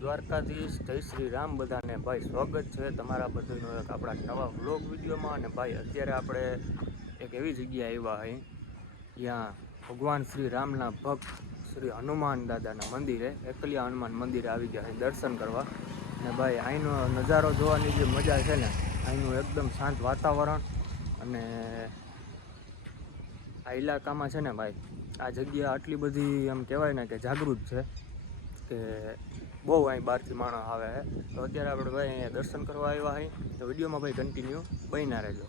દ્વારકાધીશ, જય શ્રી રામ બધાને ભાઈ. સ્વાગત છે તમારા બધાનો એક આપણા નવા વ્લોગ વિડીયોમાં. અને ભાઈ અત્યારે આપણે એક એવી જગ્યાએ આવ્યા અહીં, જ્યાં ભગવાન શ્રી રામના ભક્ત શ્રી હનુમાન દાદાના મંદિરે, એકલિયા હનુમાન મંદિરે આવી ગયા અહીં દર્શન કરવા. અને ભાઈ અહીંનો નજારો જોવાની જે મજા છે ને, અહીંનું એકદમ શાંત વાતાવરણ. અને આ ઇલાકામાં છે ને ભાઈ, આ જગ્યા આટલી બધી આમ કહેવાય ને કે જાગૃત છે કે બહુ અહીં બહારથી માણસ આવે છે. તો અત્યારે આપણે ભાઈ અહીંયા દર્શન કરવા આવ્યા હોય, તો વિડીયોમાં ભાઈ કન્ટિન્યુ બન્યા રહેજો.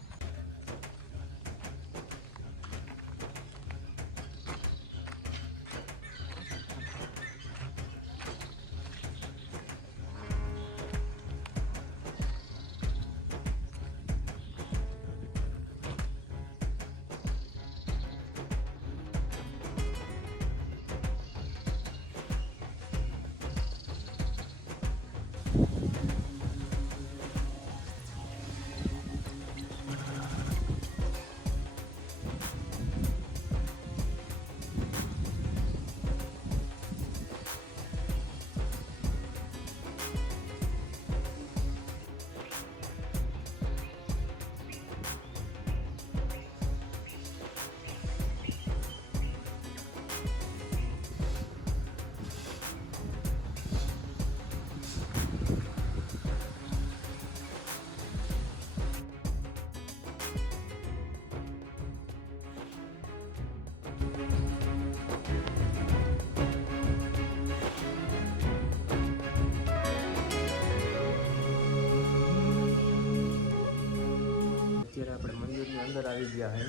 આપણે મંદિરની અંદર આવી ગયા હે,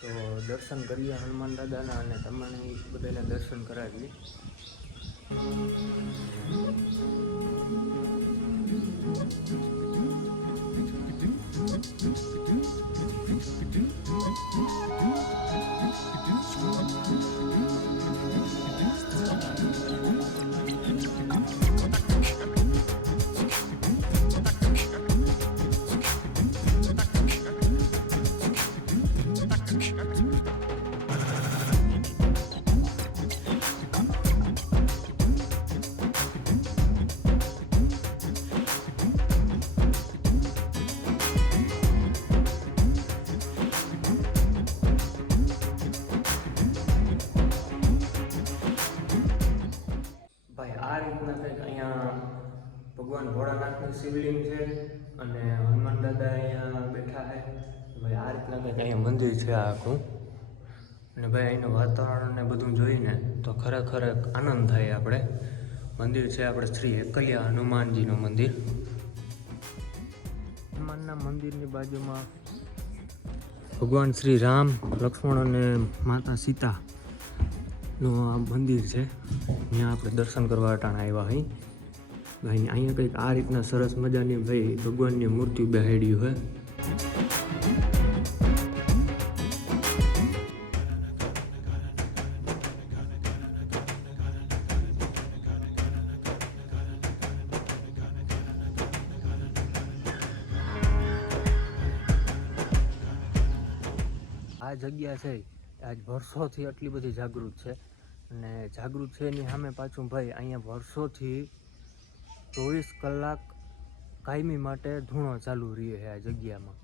તો દર્શન કરીએ હનુમાન દાદાના, અને તમને બધાને દર્શન કરાવીએ. આ રીતના કંઈક અહીંયા ભગવાન ભોળાનાથની શિવલિંગ છે, અને હનુમાન દાદા અહીંયા બેઠા છે. ભાઈ આ રીતના કંઈક અહીંયા મંદિર છે આખું. અને ભાઈ અહીંનું વાતાવરણ ને બધું જોઈને તો ખરેખર આનંદ થાય. આપણે મંદિર છે આપણે શ્રી એકલિયા હનુમાનજીનું મંદિર. હનુમાનના મંદિરની બાજુમાં ભગવાન શ્રી રામ, લક્ષ્મણ અને માતા સીતા નું આ મંદિર છે. ત્યાં આપણે દર્શન કરવા અટાણા આવ્યા હોય ભાઈ. અહીંયા કંઈક આ રીતના સરસ મજાની ભાઈ ભગવાનની મૂર્તિ બેહાડ્યું હોય. આ જગ્યા છે આજ વર્ષોથી આટલી બધી જાગૃત છે. અને જાગૃત છે એની સામે પાછું ભાઈ અહીંયા વર્ષોથી 24 કલાક કાયમી માટે ધૂણો ચાલુ રહે છે આ જગ્યામાં.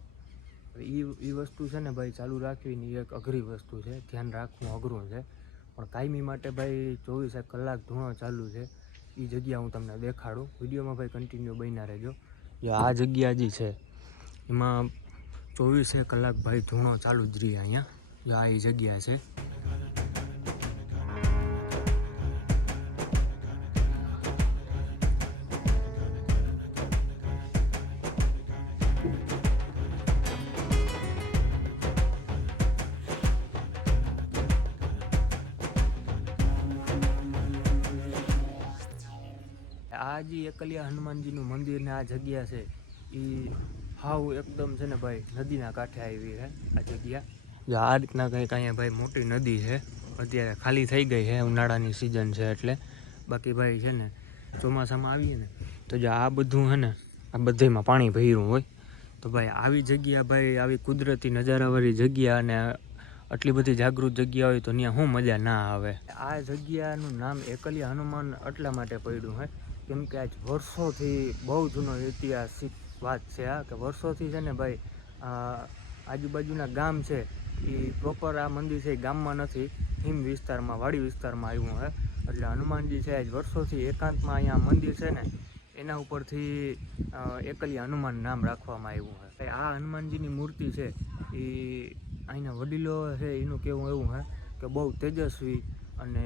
એ વસ્તુ છે ને ભાઈ, ચાલુ રાખવીની એક અઘરી વસ્તુ છે, ધ્યાન રાખવું અઘરું છે. પણ કાયમી માટે ભાઈ 24 કલાક ધૂણો ચાલુ છે. એ જગ્યા હું તમને દેખાડું, વિડીયોમાં ભાઈ કન્ટિન્યુ બન્યા રહેજો. આ જગ્યા જે છે એમાં 24 કલાક ભાઈ ધૂણો ચાલુ જ રહે અહીંયા. આ એ જગ્યા છે. આ જે એકલિયા હનુમાનજીનું મંદિર ને આ જગ્યા છે એ હાવ એકદમ છે ને ભાઈ નદીના કાંઠે આવી છે આ જગ્યા. આ રીતના કંઈક અહીંયા ભાઈ મોટી નદી છે. અત્યારે ખાલી થઈ ગઈ છે, ઉનાળાની સિઝન છે એટલે. બાકી ભાઈ છે ને ચોમાસામાં આવીએ ને તો જે આ બધું છે ને આ બધેમાં પાણી ભર્યું હોય. તો ભાઈ આવી જગ્યા, ભાઈ આવી કુદરતી નજારાવાળી જગ્યા અને આટલી બધી જાગૃત જગ્યા હોય તો ત્યાં શું મજા ના આવે. આ જગ્યાનું નામ એકલિયા હનુમાન એટલા માટે પડ્યું છે કેમ કે આજ વર્ષોથી બહુ જૂનો ઐતિહાસિક વાત છે આ, કે વર્ષોથી છે ને ભાઈ આજુબાજુના ગામ છે એ પ્રોપર આ મંદિર છે એ ગામમાં નથી, હિમ વિસ્તારમાં, વાડી વિસ્તારમાં આવ્યું છે. એટલે હનુમાનજી છે આજ વર્ષોથી એકાંતમાં અહીંયા મંદિર છે ને એના ઉપરથી એકલિયા હનુમાન નામ રાખવામાં આવ્યું છે. આ હનુમાનજીની મૂર્તિ છે એ અહીંના વડીલો છે એનું કહેવું એવું છે કે બહુ તેજસ્વી અને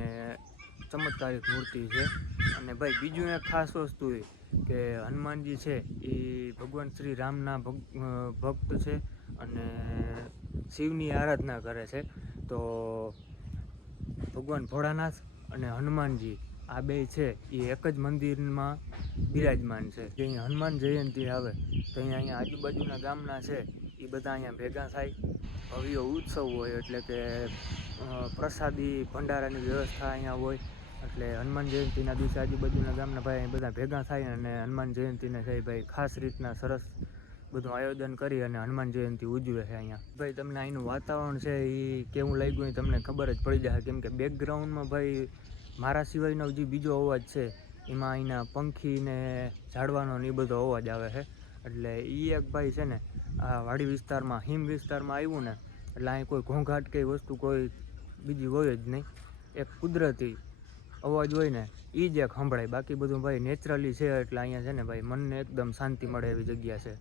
ચમત્કારિક મૂર્તિ છે. અને ભાઈ બીજું એક ખાસ વસ્તુ એ કે હનુમાનજી છે એ ભગવાન શ્રી રામના ભક્ત છે અને શિવની આરાધના કરે છે. તો ભગવાન ભોળાનાથ અને હનુમાનજી આ બે છે એ એક જ મંદિરમાં બિરાજમાન છે. જે અહીંયા હનુમાન જયંતિ આવે તો અહીંયા આજુબાજુના ગામના છે એ બધા અહીંયા ભેગા થાય, ભવ્ય ઉત્સવ હોય, એટલે કે પ્રસાદી ભંડારાની વ્યવસ્થા અહીંયા હોય. એટલે હનુમાન જયંતિના દિવસે આજુબાજુના ગામના ભાઈ બધા ભેગા થાય અને હનુમાન જયંતિને છે ભાઈ ખાસ રીતના સરસ બધું આયોજન કરી અને હનુમાન જયંતિ ઉજવે છે અહીંયા. ભાઈ તમને અહીંનું વાતાવરણ છે એ કેવું લાગ્યું એ તમને ખબર જ પડી જશે, કેમ કે બેકગ્રાઉન્ડમાં ભાઈ મારા સિવાયનો જે બીજો અવાજ છે એમાં અહીંના પંખી ને ઝાડવાનો ને એ બધો અવાજ આવે છે. એટલે એ એક ભાઈ છે ને આ વાડી વિસ્તારમાં, હિમ વિસ્તારમાં આવ્યું ને એટલે અહીં કોઈ ઘોંઘાટ કે વસ્તુ કોઈ બીજી હોય જ નહીં, એક કુદરતી અવાજ હોય ને એ જ એક સંભળાય. બાકી બધું ભાઈ નેચરલી છે એટલે અહીંયા છે ને ભાઈ મનને એકદમ શાંતિ મળે એવી જગ્યા છે.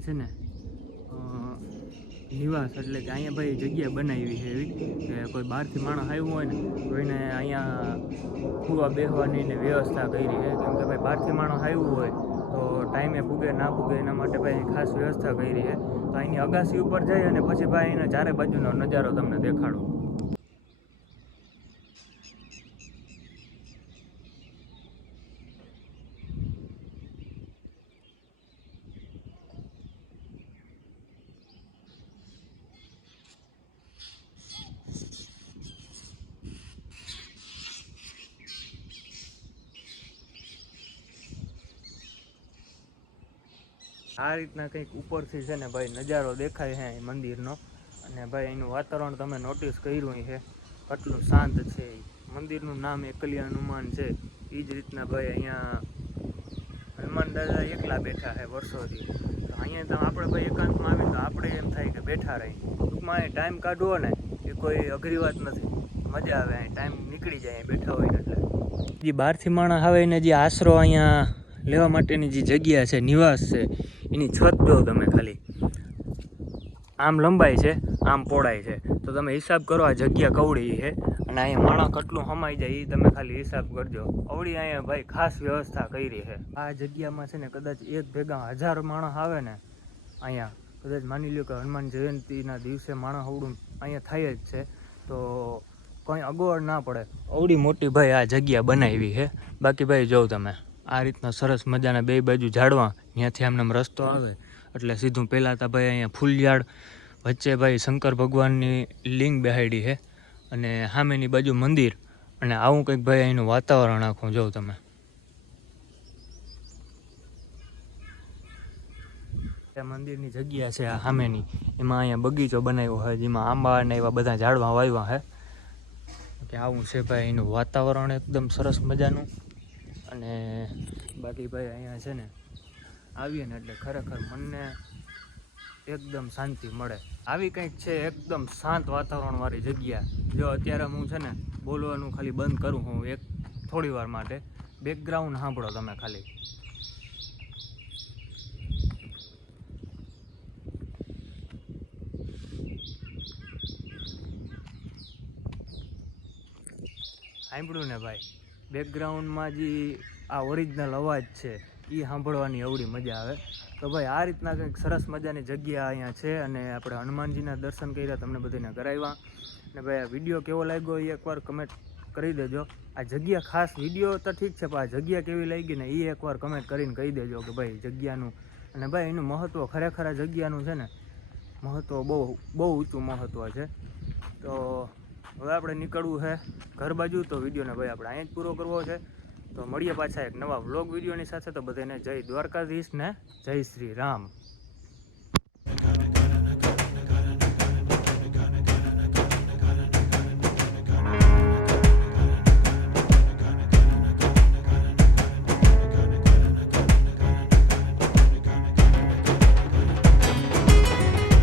છે ને નિવાસ એટલે કે અહીંયા ભાઈ જગ્યા બનાવી છે એવી કે કોઈ બહારથી માણસ આવ્યું હોય ને તો એને અહીંયા ફૂવા બેસવાની ને વ્યવસ્થા કરી છે. કેમ કે ભાઈ બહારથી માણસ આવ્યું હોય તો ટાઈમે પૂગે ના પૂગે એના માટે ભાઈ ખાસ વ્યવસ્થા કરી છે. તો અહીંની અગાસી ઉપર જઈ અને પછી ભાઈ એના ચારે બાજુનો નજારો તમને દેખાડો. આ રીતના કંઈક ઉપરથી છે ને ભાઈ નજારો દેખાય છે એ મંદિરનો. અને ભાઈ એનું વાતાવરણ તમે નોટિસ કર્યું છે કેટલું શાંત છે. મંદિરનું નામ એકલિયા હનુમાન છે. એ જ રીતના ભાઈ અહીંયા હનુમાન દાદા એકલા બેઠા છે વર્ષોથી. તો અહીંયા તો આપણે ભાઈ એકાંતમાં આવીને તો આપણે એમ થાય કે બેઠા રહી. ટૂંકમાં એ ટાઈમ કાઢવો ને એ કોઈ અઘરી વાત નથી, મજા આવે. અહીં ટાઈમ નીકળી જાય બેઠા હોય ને. એટલે જે બહારથી માણસ આવે ને જે આશરો અહીંયા લેવા માટેની જે જગ્યા છે, નિવાસ છે, એની છત જો તમે ખાલી આમ લંબાઈ છે આમ પહોળાઈ છે. તો તમે હિસાબ કરો આ જગ્યા કવડી છે અને અહીંયા માણસ કેટલું સમાઈ જાય એ તમે ખાલી હિસાબ કરજો. અવળી અહીંયા ભાઈ ખાસ વ્યવસ્થા કરી છે. આ જગ્યામાં છે ને કદાચ એક ભેગા 1000 માણસ આવે ને અહીંયા, કદાચ માની લ્યો કે હનુમાન જયંતિના દિવસે માણસ અવળું અહીંયા થાય જ છે, તો કંઈ અગવડ ના પડે. અવળી મોટી ભાઈ આ જગ્યા બનાવી છે. બાકી ભાઈ જોઉં તમે આ રીતના સરસ મજાના બે બાજુ ઝાડવા, ત્યાંથી આમને રસ્તો આવે એટલે સીધું પહેલાં તો ભાઈ અહીંયા ફૂલઝાડ વચ્ચે ભાઈ શંકર ભગવાનની લિંગ બેહાડી છે અને સામેની બાજુ મંદિર. અને આવું કંઈક ભાઈ અહીંનું વાતાવરણ આખું જોઉં તમે. મંદિરની જગ્યા છે આ સામેની, એમાં અહીંયા બગીચો બનાવ્યો હોય જેમાં આંબા ને એવા બધા ઝાડવા વાવ્યા છે. કે આવું છે ભાઈ એનું વાતાવરણ એકદમ સરસ મજાનું. અને બાકી ભાઈ અહીંયા છે ને આવીએ ને એટલે ખરેખર મનને એકદમ શાંતિ મળે. આવી કંઈક છે એકદમ શાંત વાતાવરણવાળી જગ્યા. જો અત્યારે હું છે ને બોલવાનું ખાલી બંધ કરું હું એક થોડી વાર માટે, બેકગ્રાઉન્ડ સાંભળો તમે ખાલી. સાંભળ્યું ને ભાઈ, બેકગ્રાઉન્ડમાં જે આ ઓરિજિનલ અવાજ છે એ સાંભળવાની એવડી મજા આવે. તો ભાઈ આ રીતના કંઈક સરસ મજાની જગ્યા અહીંયા છે. અને આપણે હનુમાનજીના દર્શન કર્યા, તમને બધાને કરાવ્યા. અને ભાઈ આ વિડીયો કેવો લાગ્યો એ એકવાર કમેન્ટ કરી દેજો. આ જગ્યા ખાસ વિડીયો તો ઠીક છે, પણ આ જગ્યા કેવી લાગી ને એ એકવાર કમેન્ટ કરીને કહી દેજો કે ભાઈ જગ્યાનું. અને ભાઈ એનું મહત્ત્વ ખરેખર આ જગ્યાનું છે ને મહત્ત્વ બહુ ઊંચું મહત્ત્વ છે. તો હવે આપણે નીકળવું છે ઘર બાજુ. તો વિડીયોને ભાઈ આપણે અહીંયા જ પૂરો કરવો છે. તો મળીએ પાછા એક નવા વ્લોગ વિડીયોની સાથે. તો બધાને જય દ્વારકાધીશ ને જય શ્રી રામ.